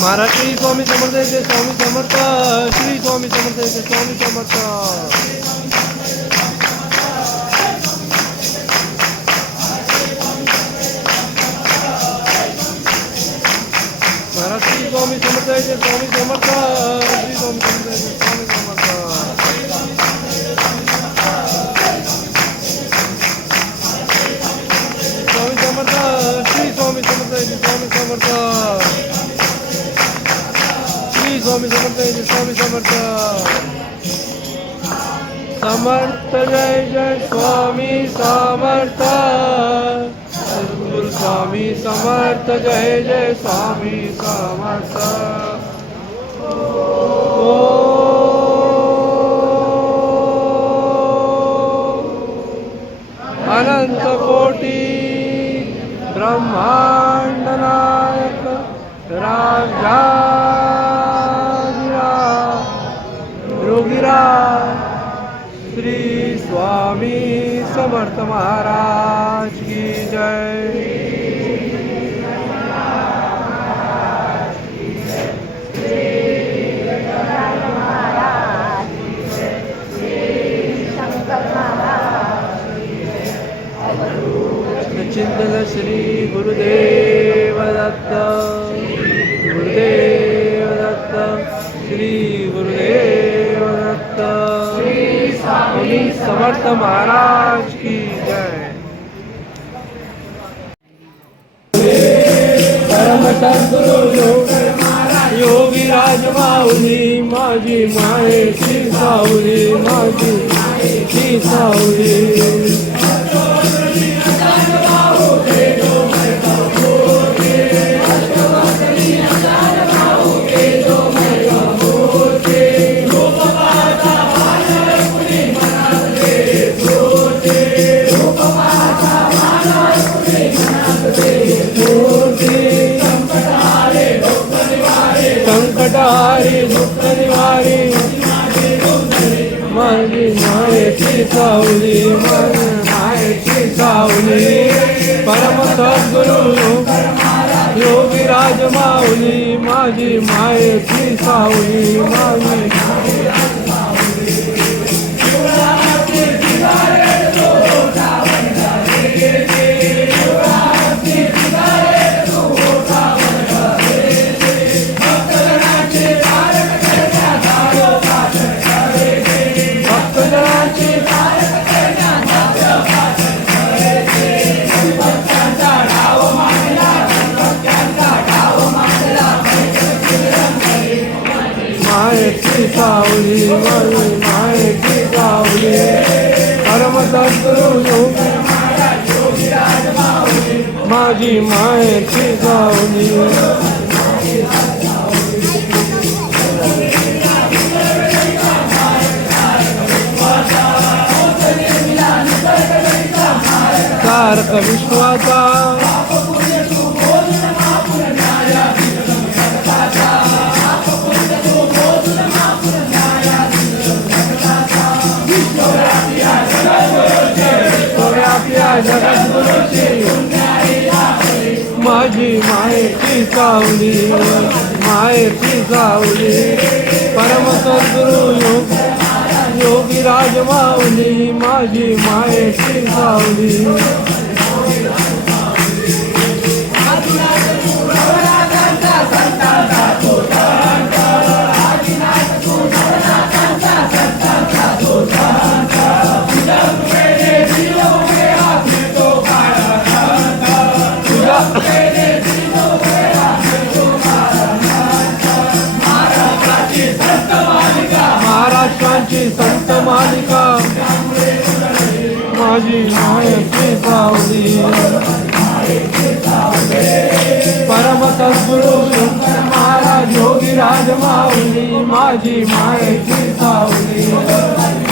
महाराज श्री स्वामी समर्थ जय स्वामी समर्थ श्री स्वामी समर्थ जय स्वामी समर्थ महाराज श्री स्वामी समर्थ जय स्वामी समर्थ श्री स्वामी समर्थ जय स्वामी समर्थ स्वामी समर्थ श्री स्वामी समर्थ जय स्वामी समर्थ स्वामी समर्थ जय स्वामी समर्थ समर्थ जय जय स्वामी समर्थ सद्गुरु स्वामी समर्थ जय जय स्वामी समर्थ अनंत कोटी ब्रह्मांड नायक राजा श्री स्वामी समर्थ महाराज की जय। चिंतन श्री गुरुदेव दत्त गुरुदेव दत्त श्री गुरुदेव दत्त स्वामी समर्थ महाराज की जय। परम सद्गुरु योगी राज माऊली माझी मायेची सावली माझी मायेची सावली संकटहारी दुःख निवारी माझी मायेची सावली माझी मायेची सावली परम सद्गुरु योगी राज माऊली माझी मायेची सावली माझी मायेची सावली माझी मायेची सावली परम सद्गुरु माझी मायेची सावली तारक विश्वाचा जगद्गुरुची माझी मायेची सावली मायेची सावली परम सद्गुरु योगी राज माऊली माझी मायेची सावली महाराष्ट्राची संत मालिका माझी मायेची सावली परम सद्गुरु महाराज योगी राज माऊली माझी मायेची सावली